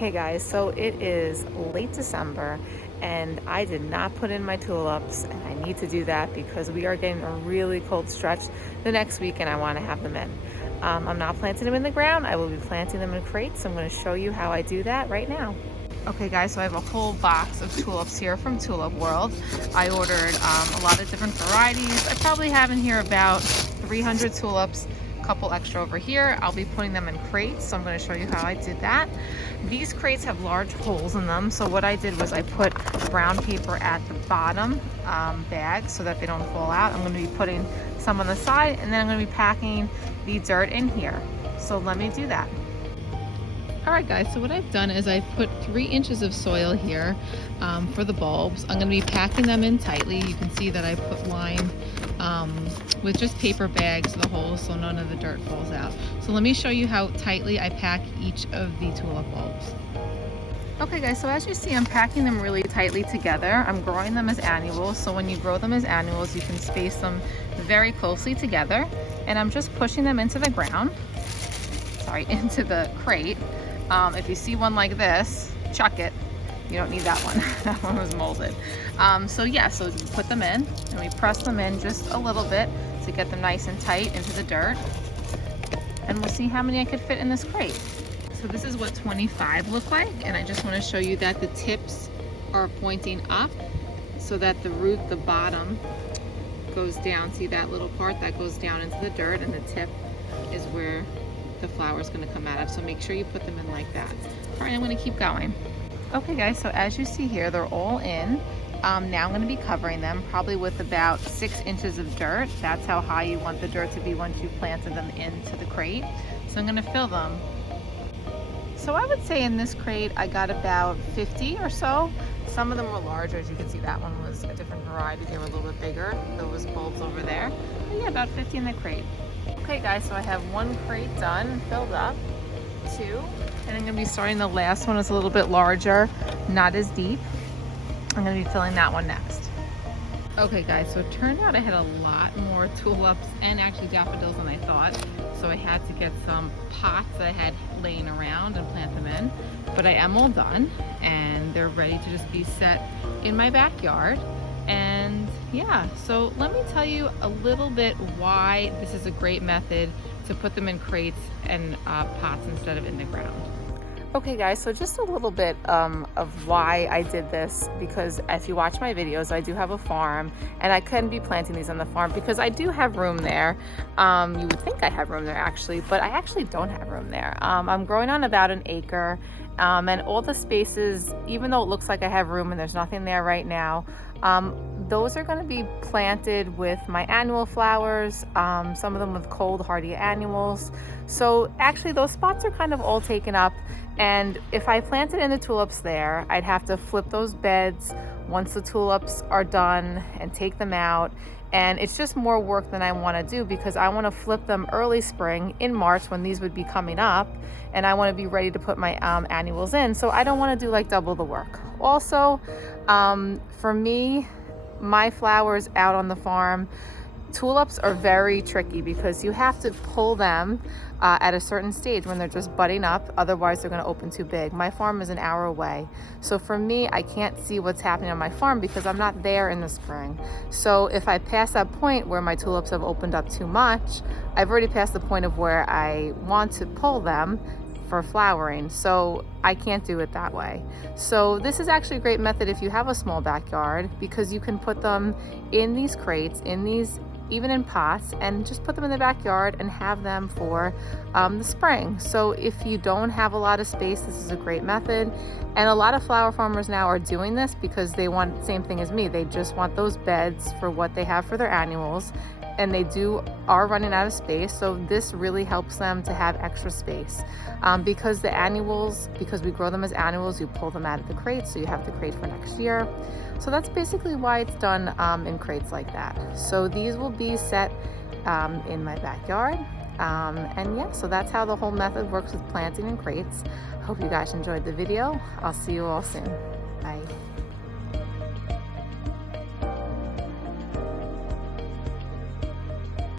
Hey guys, so it is late December and I did not put in my tulips, and I need to do that because we are getting a really cold stretch the next week and I want to have them in. I'm not planting them in the ground. I will be planting them in crates. I'm going to show you how I do that right now. Okay guys, so I have a whole box of tulips here from Tulip World. I ordered a lot of different varieties. I probably have in here about 300 tulips, a couple extra over here. I'll be putting them in crates, so I'm going to show you how I did that. These crates have large holes in them, so what I did was I put brown paper at the bottom bag so that they don't fall out. I'm going to be putting some on the side, and then I'm going to be packing the dirt in here. So let me do that. Alright guys, so what I've done is I've put 3 inches of soil here for the bulbs. I'm going to be packing them in tightly. You can see that I put lined with just paper bags the holes so none of the dirt falls out. So let me show you how tightly I pack each of the tulip bulbs. Okay guys, so as you see, I'm packing them really tightly together. I'm growing them as annuals, so when you grow them as annuals you can space them very closely together, and I'm just pushing them into the ground, into the crate. If you see one like this, chuck it. You don't need that one. That one was molded. So we put them in and we press them in just a little bit to get them nice and tight into the dirt. And we'll see how many I could fit in this crate. So this is what 25 look like, and I just want to show you that the tips are pointing up so that the root, the bottom, goes down. See that little part that goes down into the dirt, and the tip is where the flower is going to come out of. So make sure you put them in like that. All right, I'm going to keep going. Okay guys, so as you see here, they're all in. Now I'm going to be covering them probably with about 6 inches of dirt. That's how high you want the dirt to be once you've planted them into the crate. So I'm going to fill them. So I would say in this crate I got about 50 or so. Some of them were larger. As you can see, that one was a different variety. They were a little bit bigger, those bulbs over there. But yeah, about 50 in the crate. Okay guys, so I have 1 crate done, filled up, 2, and I'm going to be starting the last one. It's a little bit larger, not as deep. I'm going to be filling that one next. Okay guys, so it turned out I had a lot more tulips and actually daffodils than I thought. So I had to get some pots that I had laying around and plant them in. But I am all done and they're ready to just be set in my backyard. And yeah, so let me tell you a little bit why this is a great method to put them in crates and pots instead of in the ground. Okay guys, so just a little bit of why I did this, because if you watch my videos, I do have a farm and I couldn't be planting these on the farm because I do have room there. You would think I have room there actually, but I actually don't have room there. I'm growing on about an acre, and all the spaces, even though it looks like I have room and there's nothing there right now, those are going to be planted with my annual flowers, some of them with cold hardy annuals. So actually those spots are kind of all taken up, and if I planted in the tulips there, I'd have to flip those beds once the tulips are done and take them out, and it's just more work than I want to do because I want to flip them early spring in March when these would be coming up, and I want to be ready to put my annuals in, so I don't want to do like double the work. Also, for me, my flowers out on the farm, tulips are very tricky because you have to pull them at a certain stage when they're just budding up, otherwise they're going to open too big. My farm is an hour away, so for me, I can't see what's happening on my farm because I'm not there in the spring. So if I pass that point where my tulips have opened up too much, I've already passed the point of where I want to pull them for flowering, so I can't do it that way. So this is actually a great method if you have a small backyard, because you can put them in these crates, even in pots, and just put them in the backyard and have them for the spring. So if you don't have a lot of space, this is a great method. And a lot of flower farmers now are doing this because they want the same thing as me. They just want those beds for what they have for their annuals, and they are running out of space, so this really helps them to have extra space. Because the annuals, because we grow them as annuals, you pull them out of the crate, so you have the crate for next year. So that's basically why it's done in crates like that. So these will be set in my backyard. And yeah, so that's how the whole method works with planting in crates. Hope you guys enjoyed the video. I'll see you all soon. Bye.